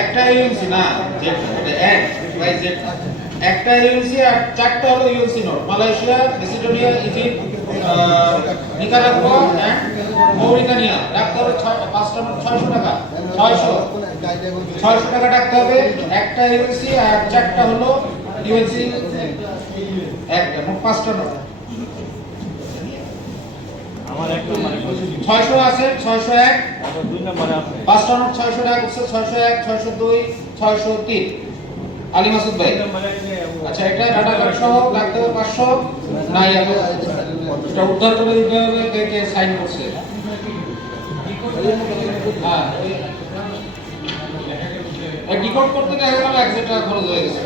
একটা না জেড একটা আর চারটা হলো UNC note Malaysia, Macedonia, Egypt Nicaragua পাঁচটা ছয়শো টাকা। ছয়শো। ছয়শো টাকা রাখতে হবে। একটা ইউএনসি আর চারটা হলো ইউএনসি একটা মোট পাঁচটা নোট আমার এক নম্বরে কইছি ছয়শো আছে ছয়শো এক। নোট ছয়শো ছয়শো এক ছয়শো দুই ছয়শো তিন। আলী মাসুদ ভাই। আচ্ছা এটা ডাটা কার্ড সহ লাগতে হবে পাঁচশো। নাই এটা উদ্ধার করে দিতে হবে কে কে সাইন করছে। হ্যাঁ এই করতে গেল এক হাজার টাকা খরচ হয়ে গেছে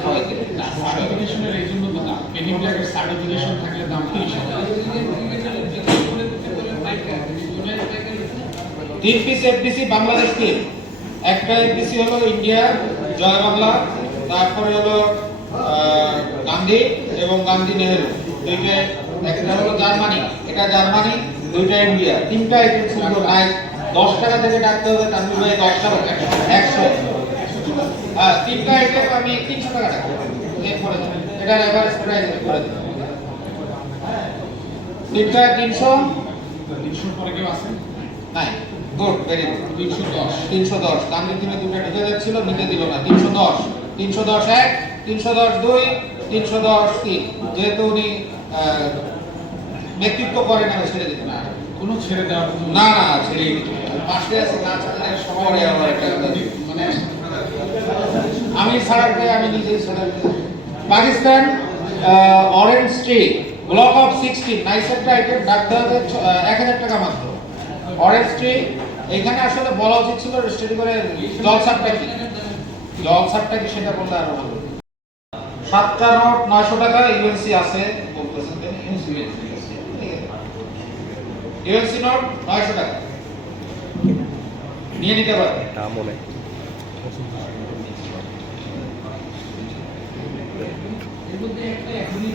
সার্টিফিকেশনের এই জন্য দাম পেন্ডিং ট্যাগের সার্টিফিকেশন থাকলে দাম তিরিশ তিন পিস এফডিসি বাংলাদেশ তিন একটা এফডিসি হলো ইন্ডিয়া, জয় বাংলা, তারপরে হলো গান্ধী এবং গান্ধী নেহেরু। দুইটা, একটা হলো জার্মানি, এটা জার্মানি, দুইটা ইন্ডিয়া। তিনটা আইটেম সুন্দর দশ টাকা থেকে ডাকতে হবে তানভীর ভাই দশ টাকা একশো। হ্যাঁ তিনটা আইটেম আমি তিনশো টাকা ডাকবো। এরপরে এটার এভারেজ প্রাইস করে তিনটা তিনশো তিনশোর পরে কেউ আছে? নাই। গুড ভেরি গুড তিনশো দশ। তিনশো দশ। গান্ধী থেকে দুটো ঢুকে যাচ্ছিল নিতে দিল না। তিনশো দশ। তিনশো দশ এক তিনশো দশ দুই তিনশো দশ তিন। যেহেতু উনি নেতৃত্ব করেন আমি ছেড়ে দিতে না কোনো ছেড়ে না না ছেড়ে দিতে পাশে আছে না ছাড়লে সবারই আমার একটা মানে আমি ছাড়ার আমি নিজেই ছাড়ার Pakistan orange tree block of sixteen nice একটা আইটেম ডাকতে হবে এক হাজার টাকা মাত্র। অরেঞ্জ ট্রি এখানে আসলে বলা উচিত ছিল রেজিস্ট্রি করে জলসারটা কি? জলসারটা কি সেটা বললে আরও ভালো সাতটা নোট নয়শো টাকা ইউএনসি আছে বলতেছেন ইউএনসি নোট নয়শো টাকা। নিয়ে নিতে পারবে মনে এর মধ্যে একটা এখনই